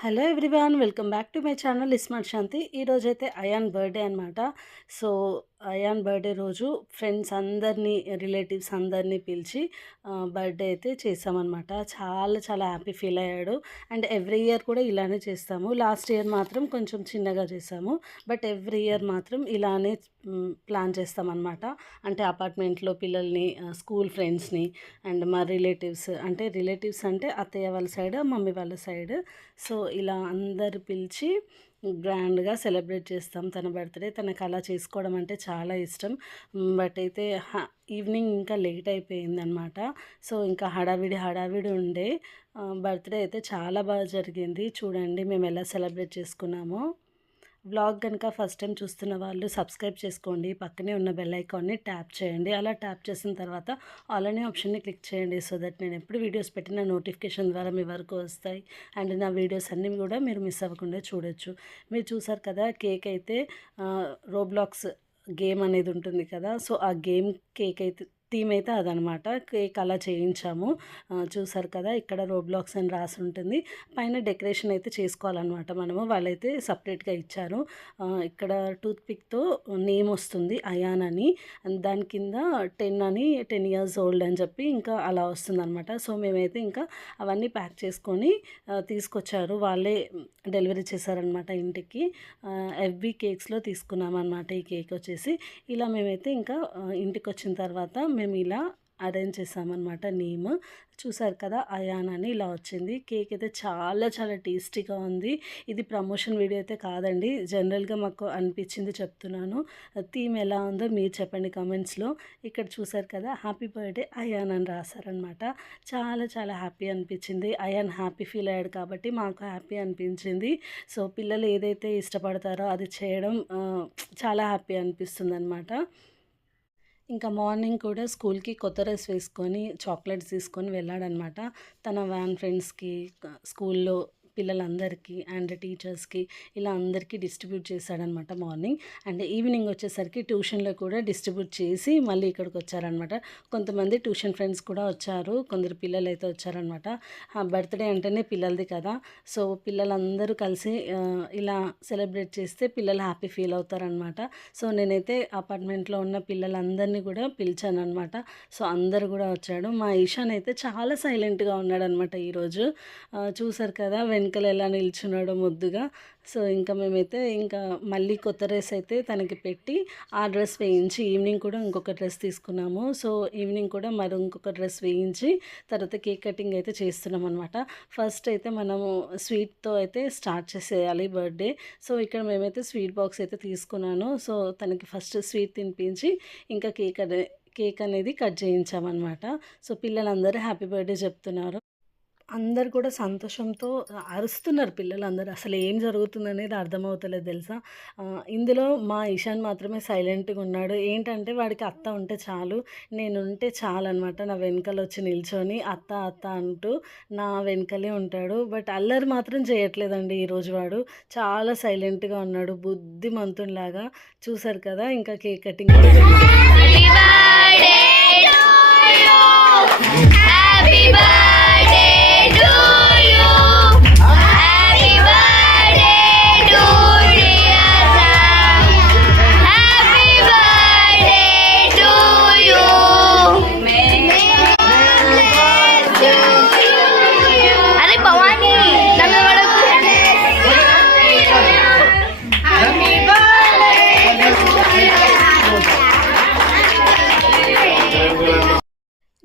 Hello everyone welcome back to my channel iSmart Shanthi. ఈరోజైతే Ayaan birthday అనమాట so Ayaan birthday రోజు friends అందరినీ relatives అందరినీ పిలిచి బర్త్డే అయితే చేసామన్నమాట. చాలా చాలా హ్యాపీ ఫీల్ అయ్యాడు. అండ్ ఎవ్రీ ఇయర్ కూడా ఇలానే చేస్తాము. లాస్ట్ ఇయర్ మాత్రం కొంచెం చిన్నగా చేసాము. బట్ ఎవ్రీ ఇయర్ మాత్రం ఇలానే ప్లాన్ చేస్తామన్నమాట. అంటే అపార్ట్మెంట్లో పిల్లల్ని స్కూల్ ఫ్రెండ్స్ని అండ్ మా రిలేటివ్స్ అంటే రిలేటివ్స్ అంటే అత్తయ్య వాళ్ళ సైడ్ మమ్మీ వాళ్ళ సైడ్. సో ఇలా అందరు పిలిచి గ్రాండ్గా సెలబ్రేట్ చేస్తాం. తన బర్త్డే తనకు అలా చేసుకోవడం అంటే చాలా ఇష్టం. బట్ అయితే ఈవినింగ్ ఇంకా లేట్ అయిపోయిందనమాట. సో ఇంకా హడావిడి హడావిడి ఉండే. బర్త్డే అయితే చాలా బాగా జరిగింది. చూడండి మేము ఎలా సెలబ్రేట్ చేసుకున్నామో. వ్లాగ్ కనుక ఫస్ట్ టైం చూస్తున్న వాళ్ళు సబ్స్క్రైబ్ చేసుకోండి పక్కనే ఉన్న బెల్ ఐకాన్ని ట్యాప్ చేయండి. అలా ట్యాప్ చేసిన తర్వాత అలానే ఆప్షన్ని క్లిక్ చేయండి సో దట్ నేను ఎప్పుడు వీడియోస్ పెట్టిన నోటిఫికేషన్ ద్వారా మీ వరకు వస్తాయి. అండ్ నా వీడియోస్ అన్నీ కూడా మీరు మిస్ అవ్వకుండా చూడొచ్చు. మీరు చూసారు కదా కేక్ అయితే రోబ్లాక్స్ గేమ్ అనేది ఉంటుంది కదా సో ఆ గేమ్ కేక్ అయితే థీమ్ అయితే అదనమాట కేక్ అలా చేయించాము. చూసారు కదా ఇక్కడ రోబ్లాక్స్ అని రాసి ఉంటుంది పైన డెకరేషన్ అయితే చేసుకోవాలన్నమాట మనము. వాళ్ళైతే సపరేట్గా ఇచ్చారు. ఇక్కడ టూత్పిక్తో నేమ్ వస్తుంది అయాన్ అని. దాని కింద టెన్ అని టెన్ ఇయర్స్ ఓల్డ్ అని చెప్పి ఇంకా అలా వస్తుంది అనమాట సో మేమైతే ఇంకా అవన్నీ ప్యాక్ చేసుకొని తీసుకొచ్చారు. వాళ్ళే డెలివరీ చేశారనమాట ఇంటికి. ఎఫ్బీ కేక్స్లో తీసుకున్నాం అనమాట ఈ కేక్ వచ్చేసి. ఇలా మేమైతే ఇంకా ఇంటికి వచ్చిన తర్వాత మేము ఇలా అరేంజ్ చేసామన్నమాట నేమ్. చూసారు కదా అయాన్ అని ఇలా వచ్చింది. కేక్ అయితే చాలా చాలా టేస్టీగా ఉంది. ఇది ప్రమోషన్ వీడియో అయితే కాదండి. జనరల్గా మాకు అనిపించింది చెప్తున్నాను. థీమ్ ఎలా ఉందో మీరు చెప్పండి కమెంట్స్లో. ఇక్కడ చూసారు కదా హ్యాపీ బర్త్డే అయాన్ అని రాశారనమాట చాలా చాలా హ్యాపీ అనిపించింది. అయాన్ హ్యాపీ ఫీల్ అయ్యాడు కాబట్టి మాకు హ్యాపీ అనిపించింది. సో పిల్లలు ఏదైతే ఇష్టపడతారో అది చేయడం చాలా హ్యాపీ అనిపిస్తుంది అనమాట ఇంకా మార్నింగ్ కూడా స్కూల్కి కొత్త డ్రెస్ వేసుకొని చాక్లెట్స్ తీసుకొని వెళ్ళాడనమాట. తన వ్యాన్ ఫ్రెండ్స్కి స్కూల్లో పిల్లలందరికీ అండ్ టీచర్స్కి ఇలా అందరికీ డిస్ట్రిబ్యూట్ చేశాడనమాట మార్నింగ్. అండ్ ఈవినింగ్ వచ్చేసరికి ట్యూషన్లో కూడా డిస్ట్రిబ్యూట్ చేసి మళ్ళీ ఇక్కడికి వచ్చారనమాట. కొంతమంది ట్యూషన్ ఫ్రెండ్స్ కూడా వచ్చారు కొందరు పిల్లలు అయితే వచ్చారనమాట బర్త్డే అంటేనే పిల్లలది కదా. సో పిల్లలందరూ కలిసి ఇలా సెలబ్రేట్ చేస్తే పిల్లలు హ్యాపీ ఫీల్ అవుతారనమాట. సో నేనైతే అపార్ట్మెంట్లో ఉన్న పిల్లలందరినీ కూడా పిలిచానమాట సో అందరు కూడా వచ్చాడు మా ఈశాన్ అయితే చాలా సైలెంట్గా ఉన్నాడనమాట ఈరోజు. చూసారు కదా వెనకలు ఎలా నిల్చున్నాడో ముద్దుగా. సో ఇంకా మేమైతే ఇంకా మళ్ళీ కొత్త డ్రెస్ అయితే తనకి పెట్టి ఆ డ్రెస్ వేయించి ఈవినింగ్ కూడా ఇంకొక డ్రెస్ తీసుకున్నాము. సో ఈవినింగ్ కూడా మరి ఇంకొక డ్రెస్ వేయించి తర్వాత కేక్ కటింగ్ అయితే చేస్తున్నాం అనమాట ఫస్ట్ అయితే మనము స్వీట్తో అయితే స్టార్ట్ చేసేయాలి బర్త్డే. సో ఇక్కడ మేమైతే స్వీట్ బాక్స్ అయితే తీసుకున్నాను. సో తనకి ఫస్ట్ స్వీట్ తినిపించి ఇంకా కేక్ కేక్ అనేది కట్ చేయించామన్నమాట. సో పిల్లలందరూ హ్యాపీ బర్త్డే చెప్తున్నారు. అందరు కూడా సంతోషంతో అరుస్తున్నారు పిల్లలందరూ. అసలు ఏం జరుగుతుందనేది అర్థమవుతలేదు తెలుసా? ఇందులో మా ఇషాన్ మాత్రమే సైలెంట్గా ఉన్నాడు. ఏంటంటే వాడికి అత్త ఉంటే చాలు నేను ఉంటే చాలు అనమాట నా వెనకలు వచ్చి నిల్చొని అత్త అత్త అంటూ నా వెనకలే ఉంటాడు. బట్ అల్లరి మాత్రం చేయట్లేదండి ఈరోజు వాడు. చాలా సైలెంట్గా ఉన్నాడు. బుద్ధిమంతునిలాగా చూసారు కదా? ఇంకా కేక్ కటింగ్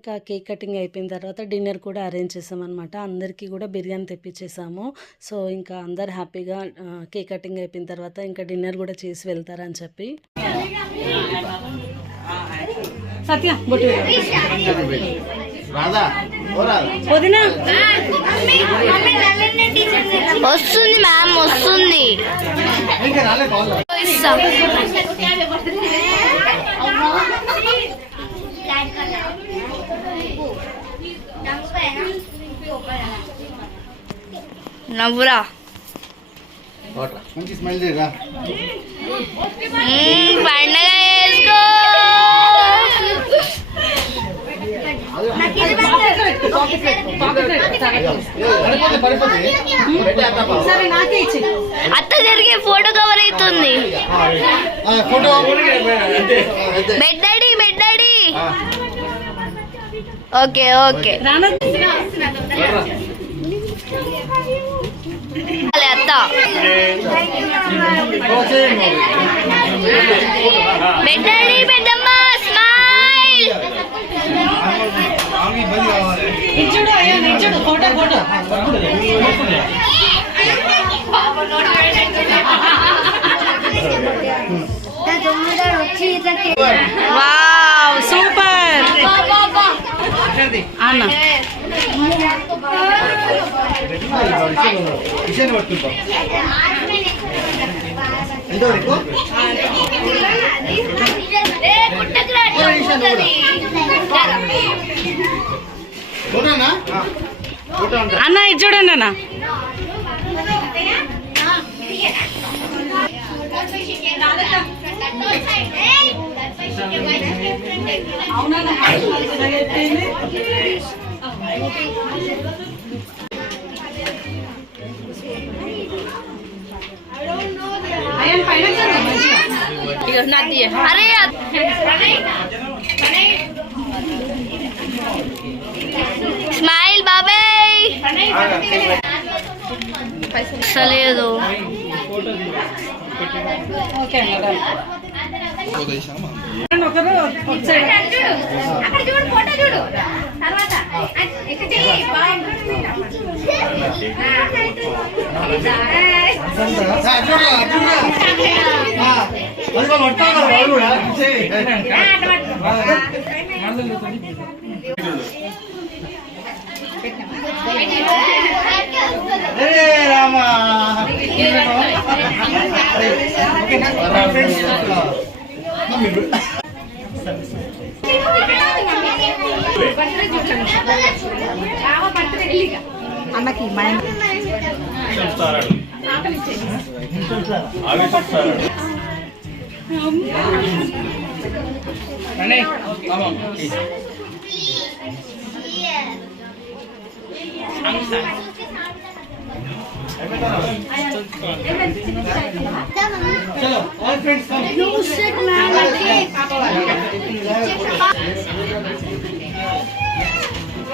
ఇంకా కేక్ కటింగ్ అయిపోయిన తర్వాత డిన్నర్ కూడా అరేంజ్ చేసామన్నమాట. అందరికీ కూడా బిర్యానీ తెప్పించేసాము. సో ఇంకా అందరు హ్యాపీగా కేక్ కటింగ్ అయిపోయిన తర్వాత ఇంకా డిన్నర్ కూడా చేసి వెళ్తారని చెప్పి. సత్య వస్తుంది మ్యామ్ వస్తుంది. నవ్వురా. మంచి స్మైల్ చేయరా? పండగ చేసుకో. సరే నాకే ఇచ్చి అత్త జరిగే ఫోటో కవర్ అవుతుంది. ఫోటో. బెడ్డాడి బెడ్డాడి ఓకే ఓకే. అత్త. బెడ్డాడి పెద్దమ్మ స్మైల్ ఫోటో వావ్ సూపర్. అన్న. ఫోటోనా ఫోటో అంట అన్న. ఇది చూడండి అన్న అరే స్మైల్ బాబాయ్ లేదు ఓకే అన్న ఒకరు ఒక సైడ్ అక్కడ చూడు ఫోటో చూడు తర్వాత ఇక్కడ చెయ్యి కమ్ అది అయిపోయినాక రెడీ చేస్తుంది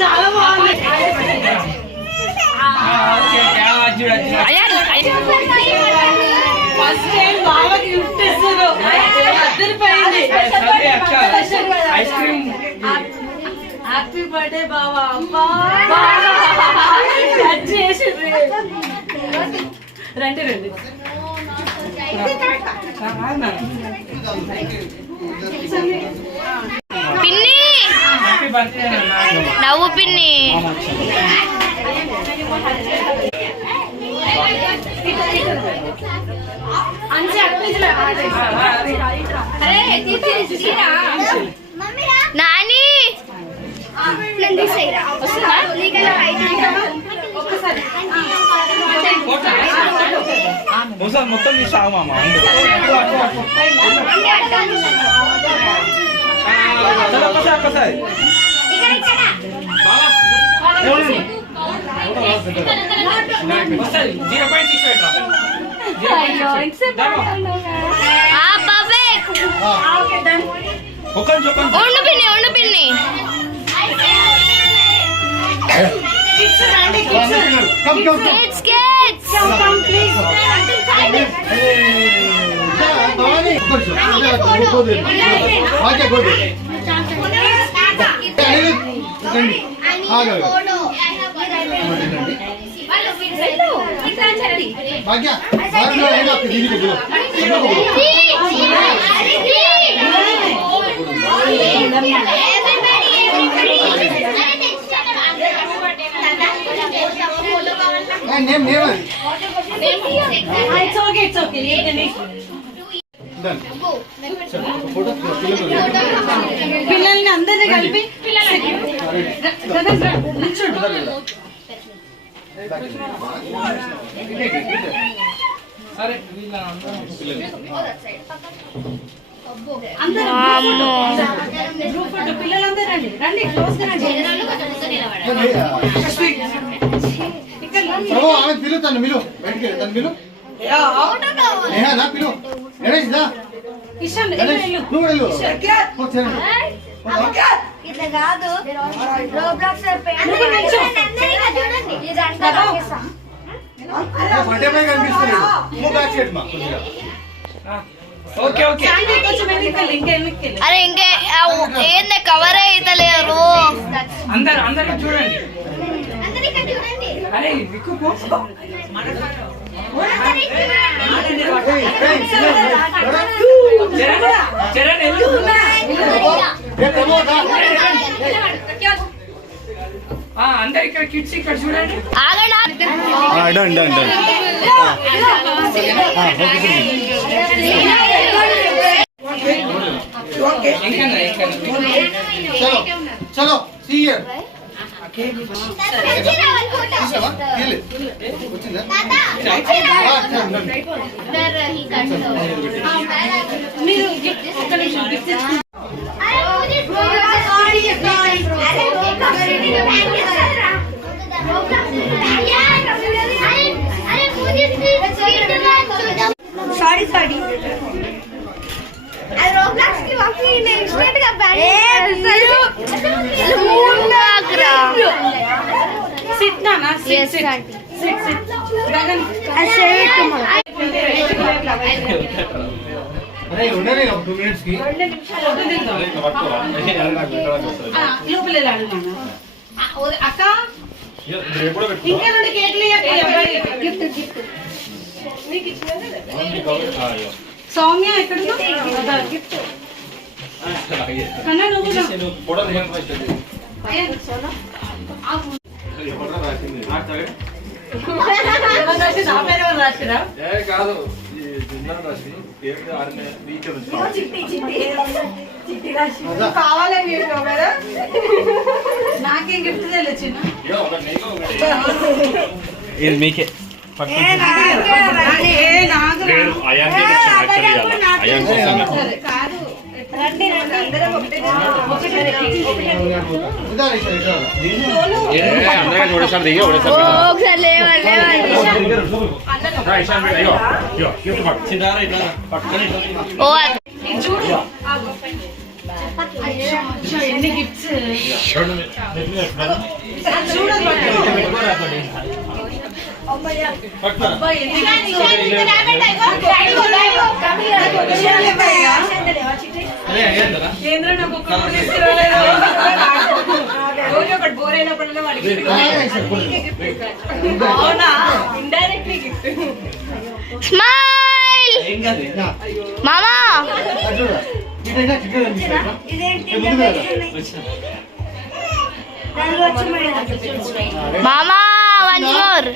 చాలా బాగుంది. ఫస్ట్ టైం బాగా గిఫ్ట్ ఇస్తారు అద్దరిపోయింది ఐస్ క్రీమ్ హ్యాపీ బర్త్డే బావా రండి రండి పిన్ని! నవ్వు పిన్ని! నాని! ఒకసారి మొత్తం తీసావు మామ. ఒక్కసారి ఒక్కసారి. జీరో పాయింట్ సిక్స్ పెట్టరా? Zero point six ఆ పర్ఫెక్ట్ ఒక్క నిమిషం ఒక్క నిమిషం ఉండు పిన్ని ఉండు పిన్ని come come come kids kids Bhavani గోదు okay గోదు ఆగండి భాగ్య భాగ్య name name అది. It's okay it's okay done photo. పిల్లలు పిల్లల్ని అందరినీ కలిపి సరే పిల్లలందరూ రండి. రండి క్లోజ్గా రండి ప్రభు ఆమె పిలు తను మిలు బయటికి తను పిలు. గణేష్ దా. ఓ. ఇట్లా కాదు. రోబ్లాక్స్ వెళ్ళు. అరే ఇంకే ఏంది కవర్ అయితలేరు అందరు అందరు అందరూ చూడండి. అందరు ఇక్కడ కిడ్స్ ఇక్కడ చూడండి ఆగండి డన్ డన్ డన్ ఇంకన్నా ఇంకన్నా చలో చలో సీ మీరు ఒక్క నిమిషం గిఫ్ట్ తెచ్చుకుంటారు సారీ సారీ అది రోబ్లాక్స్కి వాకి ఇన్స్టెంట్గా బ్యాన్ సిట్ నానా sit sit sit sit Gagan అరే ఉండనే ఒక టూ మినిట్స్కి ఫోటో దిగుదాం. ఆ, లోపల వెళ్ళి అడుగు నాన్న. ఆ, ఓ- అక్క? ఇంకా రెండు కేకులు ఇవ్వకు, గిఫ్ట్ గిఫ్ట్. నీకు ఇచ్చినదే. సౌమ్య ఎక్కడ గిఫ్ట్. కన్నా నువ్వు. అయ్యా, ఆగు. ఎవరు రాసి నా పేరు ఎవరు రాసిరా కాదు నాకేం గిఫ్ట్ తెలియచిన ఇది మీకే అయాన్ కోసం అందరిగా చూడేసారి దిగి ఒకసారి లేవండి పట్టుకొని ఓ ఎన్ని గిఫ్ట్స్ చూడదు ఒకటి బోర్ అయినప్పుడల్లా వాడికి అవునా ఇండైరెక్ట్లీ గిఫ్ట్ స్మైల్ మామా! More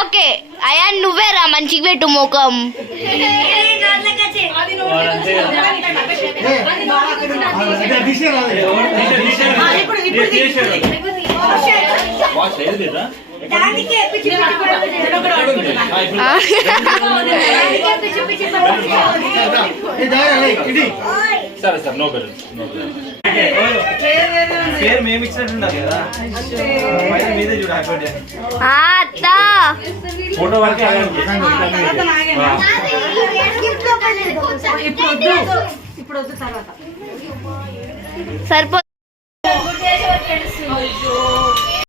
okay. అయ్యా నువ్వే రా మంచిగా పెట్టు ముఖం. సరే సార్ నో బెలూన్స్ పేరు మేము కదా. పైన మీదే చూడ హ్యాపీ బర్త్డే ఆ, అత్త. ఫోటో వరకే ఆగండి. ఇప్పుడు వద్దు. ఇప్పుడు వద్దు తర్వాత. సరిపో అయ్యో.